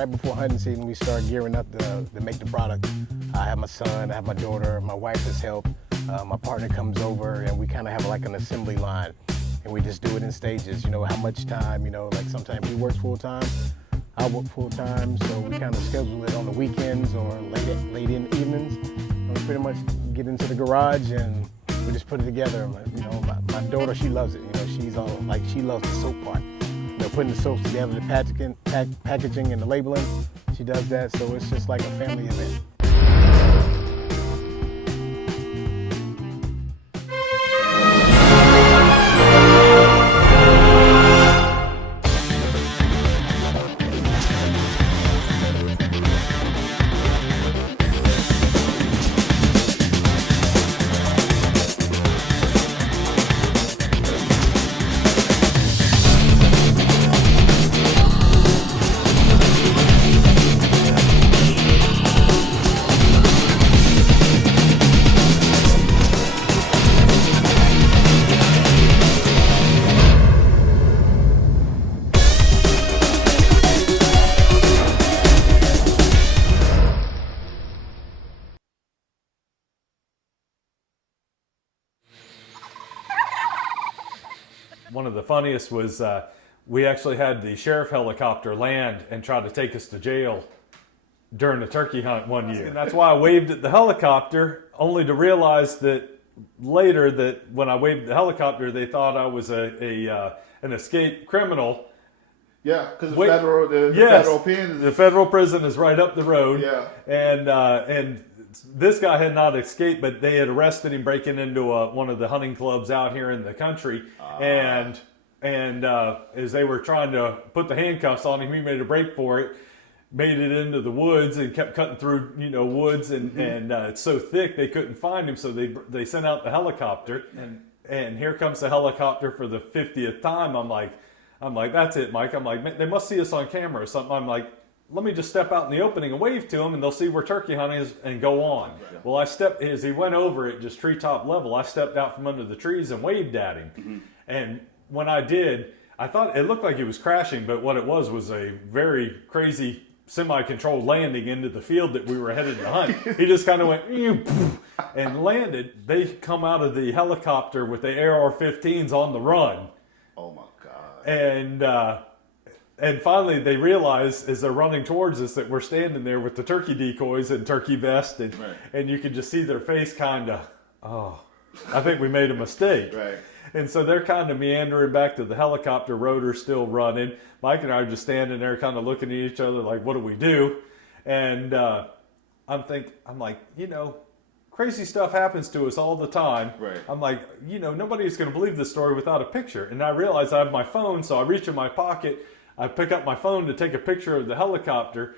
right before hunting season, we start gearing up to make the product. I have my son, I have my daughter, my wife has helped. My partner comes over and we kind of have like an assembly line. And we just do it in stages, you know, how much time, you know, like sometimes he works full time, I work full time, so we kind of schedule it on the weekends or late in evenings. And we pretty much get into the garage and we just put it together. You know, my daughter, she loves it. You know, she's all like, she loves the soap part. You know, putting the soaps together, the packaging and the labeling, she does that. So it's just like a family event. One of the funniest was we actually had the sheriff helicopter land and try to take us to jail during the turkey hunt one year. And that's why I waved at the helicopter, only to realize that later that when I waved at the helicopter, they thought I was an escaped criminal. Yeah, because the federal prison is right up the road. Yeah, and this guy had not escaped, but they had arrested him breaking into one of the hunting clubs out here in the country. And as they were trying to put the handcuffs on him, he made a break for it, made it into the woods and kept cutting through, you know, woods and it's so thick they couldn't find him. So they sent out the helicopter and here comes the helicopter for the 50th time. I'm like, that's it, Mike. I'm like, they must see us on camera or something. I'm like, let me just step out in the opening and wave to them and they'll see where turkey hunting is and go on. Right. Well, as he went over at just treetop level, I stepped out from under the trees and waved at him. Mm-hmm. And when I did, I thought it looked like he was crashing, but what it was a very crazy semi-controlled landing into the field that we were headed to hunt. He just kind of went and landed. They come out of the helicopter with the AR-15s on the run. Oh my God. And finally, they realize as they're running towards us that we're standing there with the turkey decoys and turkey vest, and you can just see their face kind of, I think we made a mistake. Right. And so they're kind of meandering back to the helicopter, rotor still running. Mike and I are just standing there kind of looking at each other like, what do we do? And I'm like, you know, crazy stuff happens to us all the time. Right. I'm like, you know, nobody's going to believe this story without a picture. And I realize I have my phone, so I reach in my pocket. I pick up my phone to take a picture of the helicopter.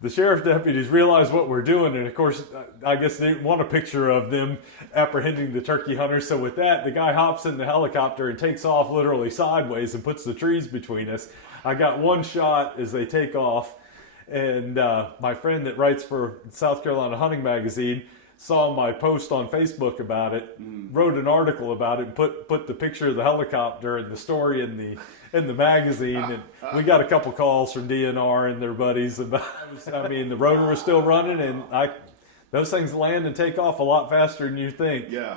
The sheriff deputies realize what we're doing, and of course, I guess they want a picture of them apprehending the turkey hunters. So with that, the guy hops in the helicopter and takes off literally sideways and puts the trees between us. I got one shot as they take off, and my friend that writes for South Carolina Hunting Magazine saw my post on Facebook about it, wrote an article about it, and put the picture of the helicopter and the story in the magazine, and we got a couple calls from DNR and their buddies about. I mean, the rotor was still running, and those things land and take off a lot faster than you think. Yeah.